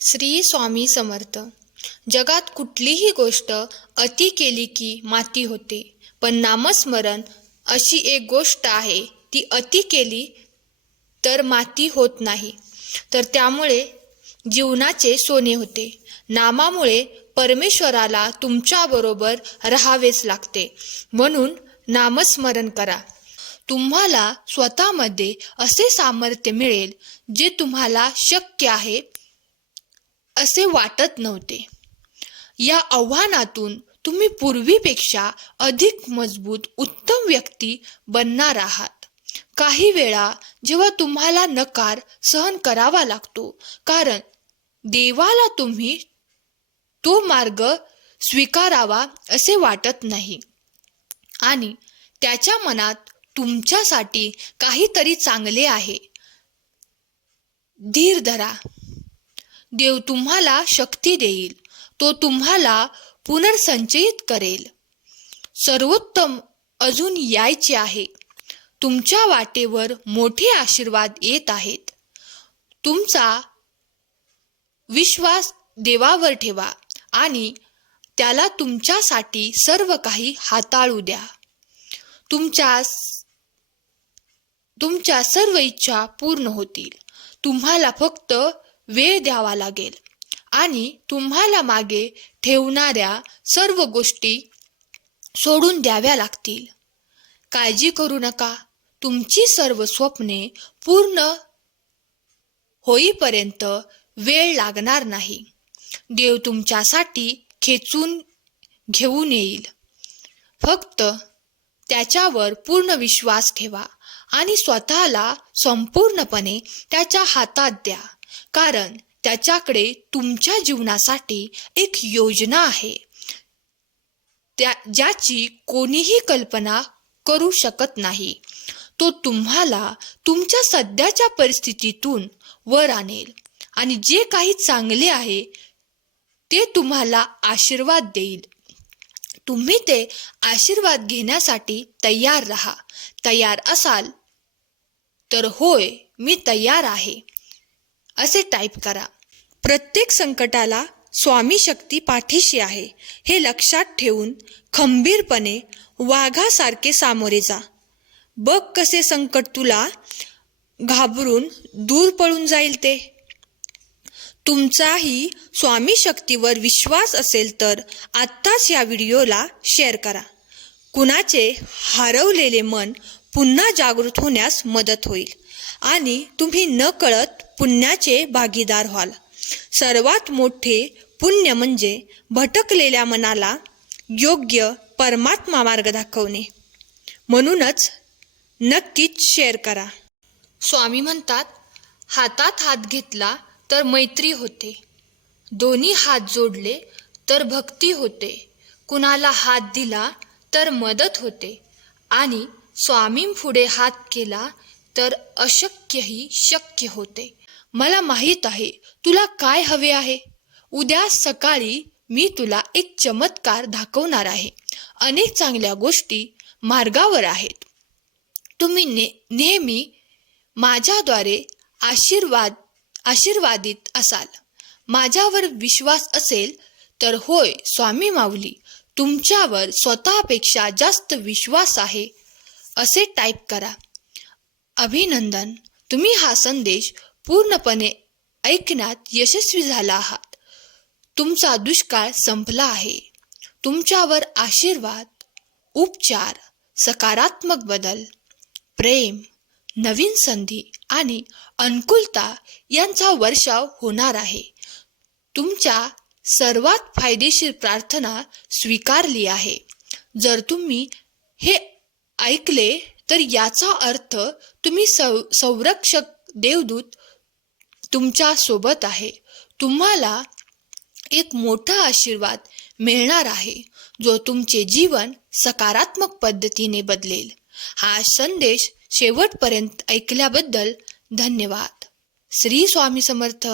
श्री स्वामी समर्थ. जगात कुठलीही गोष्ट अति केली की माती होते पण नामस्मरण अशी एक गोष्ट आहे ती अति केली तर माती होत नाही. तर त्यामुळे जीवनाचे सोने होते. नामामुळे परमेश्वराला तुमच्याबरोबर राहावेच लागते. म्हणून नामस्मरण करा. तुम्हाला स्वतःमध्ये असे सामर्थ्य मिळेल जे तुम्हाला शक्य आहे असे वाटत नव्हते. या आव्हानातून तुम्ही पूर्वीपेक्षा अधिक मजबूत उत्तम व्यक्ती बनणार आहात. काही वेळा जेव्हा तुम्हाला नकार सहन करावा लागतो कारण देवाला तुम्ही तो मार्ग स्वीकारावा असे वाटत नाही. आणि त्याच्या मनात तुमच्यासाठी काहीतरी चांगले आहे. धीर धरा. देव तुम्हाला शक्ती देईल. तो तुम्हाला पुनर्संचयित करेल. सर्वोत्तम अजून यायचे आहे. तुमच्या वाटेवर मोठे आशीर्वाद येत आहेत. तुमचा विश्वास देवावर ठेवा आणि त्याला तुमच्यासाठी सर्व काही हाताळू द्या. तुमच्या तुमच्या सर्व इच्छा पूर्ण होतील. तुम्हाला फक्त वेळ द्यावा लागेल. आणि तुम्हाला मागे ठेवणाऱ्या सर्व गोष्टी सोडून द्याव्या लागतील. काळजी करू नका. तुमची सर्व स्वप्ने पूर्ण होईपर्यंत वेळ लागणार नाही. देव तुमच्यासाठी खेचून घेऊन येईल. फक्त त्याच्यावर पूर्ण विश्वास ठेवा आणि स्वतःला संपूर्णपणे त्याच्या हातात द्या. कारण त्याच्याकडे तुमच्या जीवनासाठी एक योजना आहे. त्या ज्याची कोणीही कल्पना करू शकत नाही. तो तुम्हाला तुमच्या सध्याच्या परिस्थितीतून वर आणेल आणि जे काही चांगले आहे ते तुम्हाला आशीर्वाद देईल. तुम्ही ते आशीर्वाद घेण्यासाठी तयार राहा. तयार असाल तर होय मी तयार आहे. असे टाईप करा. प्रत्येक संकटाला स्वामी शक्ती पाठीशी आहे हे लक्षात ठेवून खंबीरपणे वाघासारखे सामोरे जा. बघ कसे संकट तुला घाबरून दूर पळून जाईल ते. तुमचाही स्वामी शक्तीवर विश्वास असेल तर आत्ताच या व्हिडिओला शेअर करा. कुणाचे हरवलेले मन पुन्हा जागृत होण्यास मदत होईल. आणि तुम्ही न कळत पुण्याचे भागीदार व्हाल. सर्वात मोठे पुण्य म्हणजे भटकलेल्या मनाला योग्य परमात्मा मार्ग दाखवणे. म्हणूनच नक्कीच शेअर करा. स्वामी म्हणतात हातात हात घेतला तर मैत्री होते. दोन्ही हात जोडले तर भक्ती होते. कुणाला हात दिला तर मदत होते. आणि स्वामींपुढे हात केला तर अशक्यही शक्य होते. मला माहीत आहे तुला काय हवे आहे? उद्या सकाळी मी तुला एक चमत्कार दाखवणार आहे. अनेक चांगल्या गोष्टी मार्गावर आहेत. तुम्ही ने नेहमी माझ्याद्वारे आशीर्वाद आशीर्वादित असाल. माझ्यावर विश्वास असेल तर होय स्वामी माऊली तुमच्यावर स्वतःपेक्षा जास्त विश्वास आहे असे टाईप करा. अभिनंदन. तुम्ही हा संदेश पूर्णपणे ऐकण्यात यशस्वी झाला आहात. तुमचा दुष्काळ संपला आहे. तुमच्यावर आशीर्वाद उपचार सकारात्मक बदल प्रेम नवीन संधी आणि अनुकूलता यांचा वर्षाव होणार आहे. तुमच्या सर्वात फायदेशीर प्रार्थना स्वीकारली आहे. जर तुम्ही हे ऐकले तर याचा अर्थ तुम्ही सौ संरक्षक देवदूत तुमच्यासोबत आहे. तुम्हाला एक मोठा आशीर्वाद मिळणार आहे जो तुमचे जीवन सकारात्मक पद्धतीने बदलेल. हा संदेश शेवटपर्यंत ऐकल्याबद्दल धन्यवाद. श्री स्वामी समर्थ.